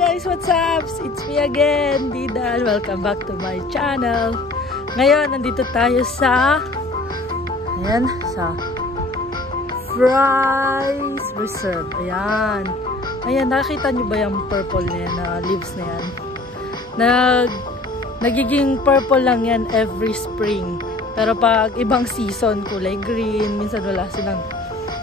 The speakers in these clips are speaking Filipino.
guys, what's up? It's me again, Didal. Welcome back to my channel. Ngayon, nandito tayo sa Fry's Reserve. Ayan, nakita nyo ba yung purple na yan, leaves na yan? Nagiging purple lang yan every spring. Pero pag ibang season, kulay green, minsan wala silang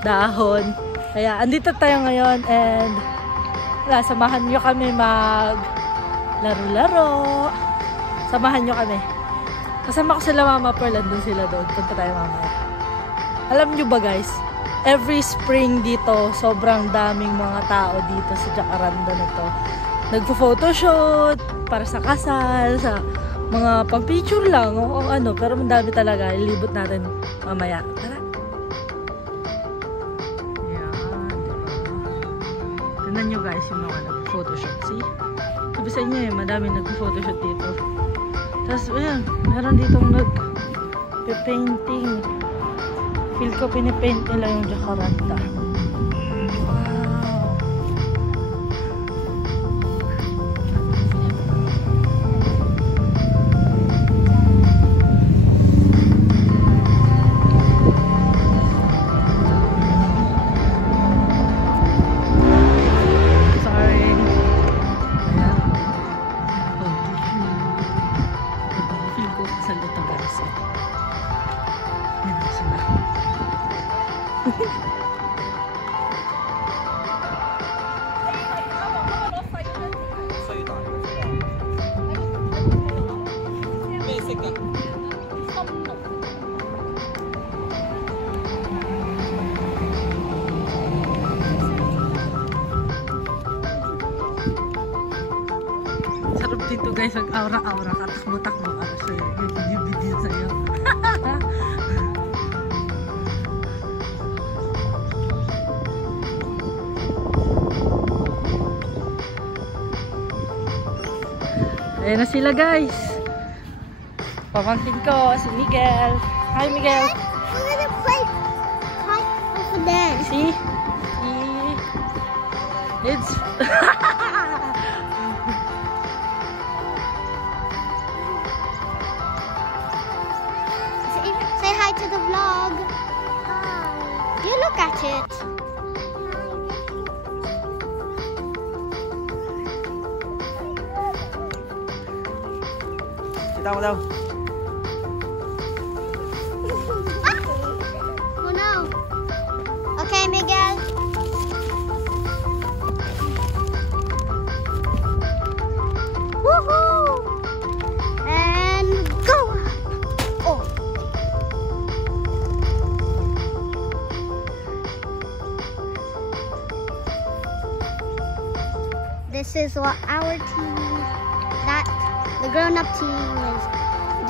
dahon. Kaya, andito tayo ngayon and samahan nyo kami mag laro-laro. Samahan nyo kami. Kasama ko sila Mama Pearl, andun sila doon. Punta tayo mamaya. Alam nyo ba guys, every spring dito, sobrang daming mga tao dito sa Jacaranda na to. Nagpo-photoshoot para sa kasal, sa mga pang-picture lang o ano, pero madami talaga. Ilibot natin mamaya. Tara. Tignan nyo guys yung mga nag-photoshoot. See? Sabi sa inyo madami nag-photoshoot dito. Tapos ayan, meron ditong nag-painting. Feel ko pinipaint nila yung Jacaranda. Sarap dito guys, mag-aura-aura, katakbo-takbo ka na sa'yo, yung video sa'yo. Ayan na sila guys. Pamangkin ko, si Miguel. Hi Miguel. We're gonna play kite over there. See? It's... Say hi to the vlog. You look at it. Daw. Oh no. Okay, Miguel. Woohoo! And go. Oh. This is what our team, the grown-up team is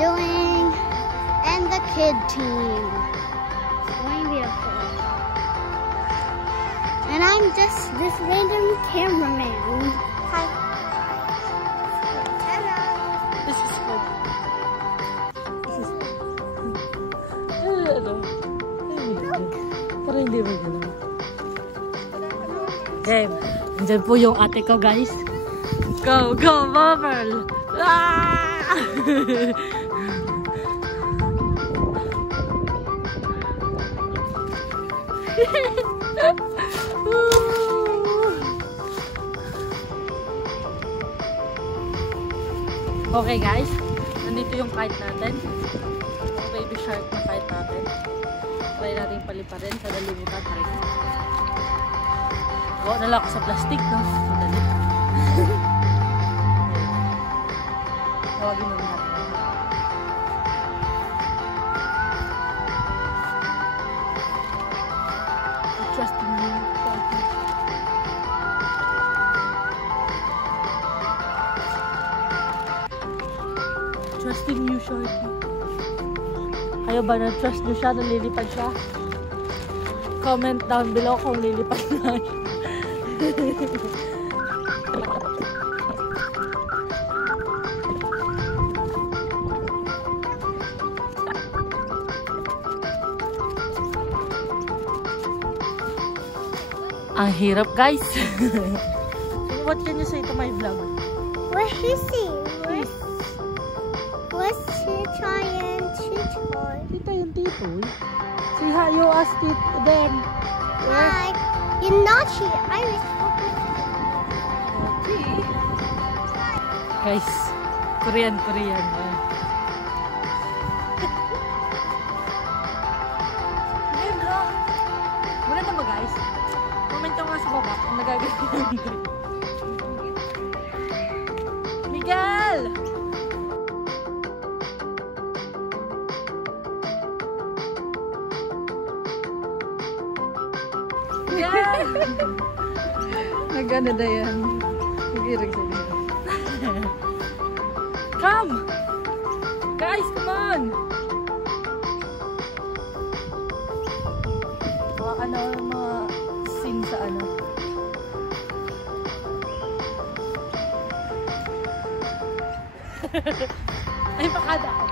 doing, and the kid team. It's going beautiful. And I'm just this random cameraman. Hi. Hello. This is fun. Parang hindi mo gano'n. Okay, andyan po yung ate ko guys. Go, go, Mama! Ah! Okay guys, nandito yung kite natin. Yung baby shark na kite natin. Try natin paliparin sa dalimitan. Gawa na lang ako sa plastic, no? Madali. Tawagin mo natin. Trusting you, Sharky. Trusting you, Sharky. Kayo ba na-trust nyo siya? Nalilipad siya? Comment down below kung lilipad na siya. Ang hirap guys. what can you say to my vlog? What is he? What's he trying to toy? Tita yung tito. See how you asked it them. Hi. You're naughty. I was Guys, Korean. Maganda ba guys? Comment nyo nga sa baba kung nagagawin. Miguel! Miguel! Nagano na yan. Nag-irag sa dito. Come! Guys, come on! Mga scene sa ano. Ay, pakada ako.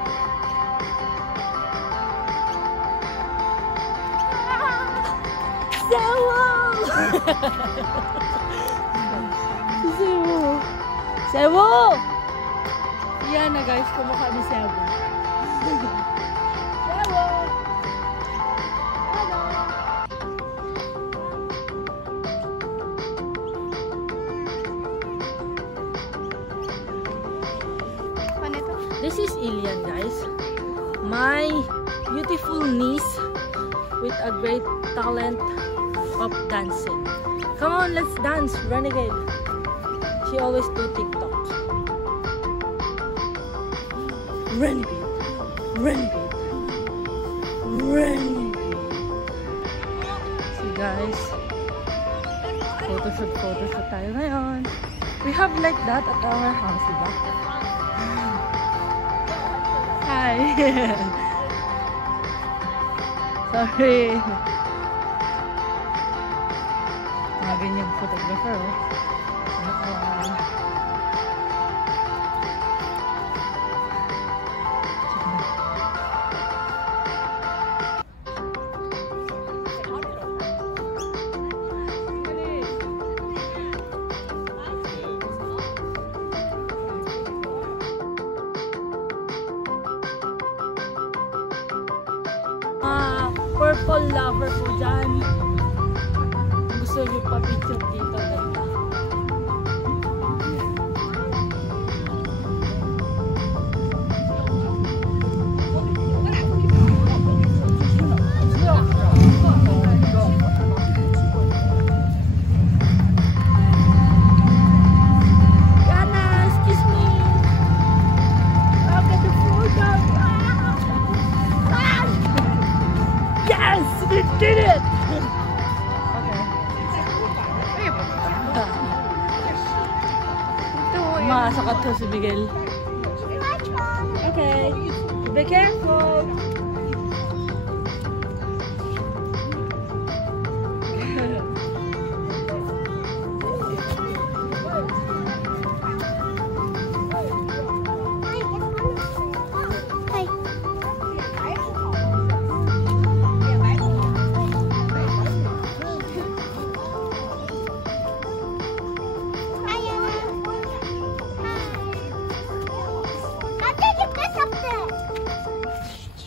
Sewo! Sewo! Yan na guys, kumukha ni Sewo. Sewo! Hello! This is Ilian guys. My beautiful niece with a great talent of dancing. Come on, let's dance, Renegade. She always do TikTok. Renegade. See guys, photoshoot tayo ngayon. We have like that at our house, diba? Hi. Sorry. Mga ganyang photographer, oh. Purple lover po dyan. Gusto nyo pa picture dito. We did it! Okay. Masakat to si Miguel. Okay. Be careful.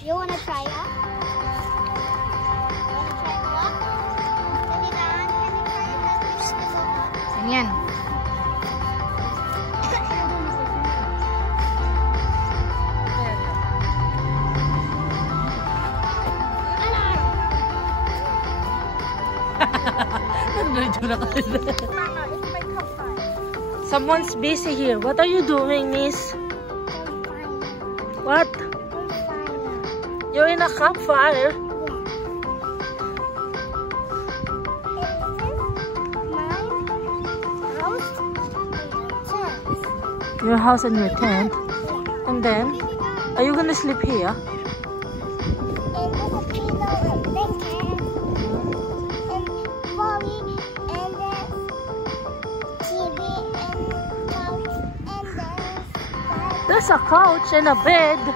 You want to try it? Yan. Someone's busy here. What are you doing, miss? What? You're in a campfire. Your house and your tent. And then, are you gonna sleep here? There's a couch and a bed. Is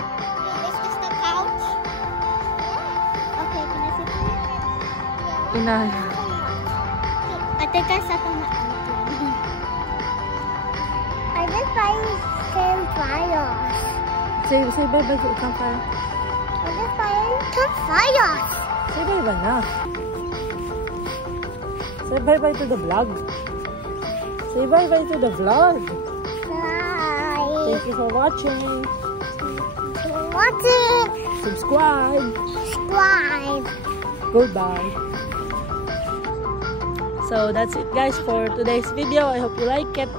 this the couch? Okay, can I sit here? In a... I think I sat on the couch. playing campfires. Say bye-bye to campfire. We're just playing campfires. Say bye-bye na. Say bye-bye to the vlog. Say bye-bye to the vlog. Bye. Thank you for watching. Watching. Subscribe. Subscribe. Goodbye. So that's it guys for today's video. I hope you like it.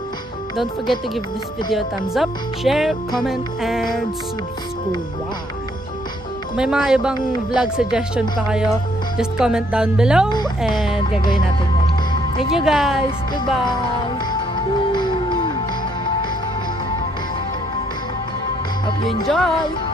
Don't forget to give this video a thumbs up, share, comment, and subscribe. Kung may mga ibang vlog suggestion pa kayo, just comment down below and gagawin natin yan. Thank you guys. Goodbye. Woo! Hope you enjoy.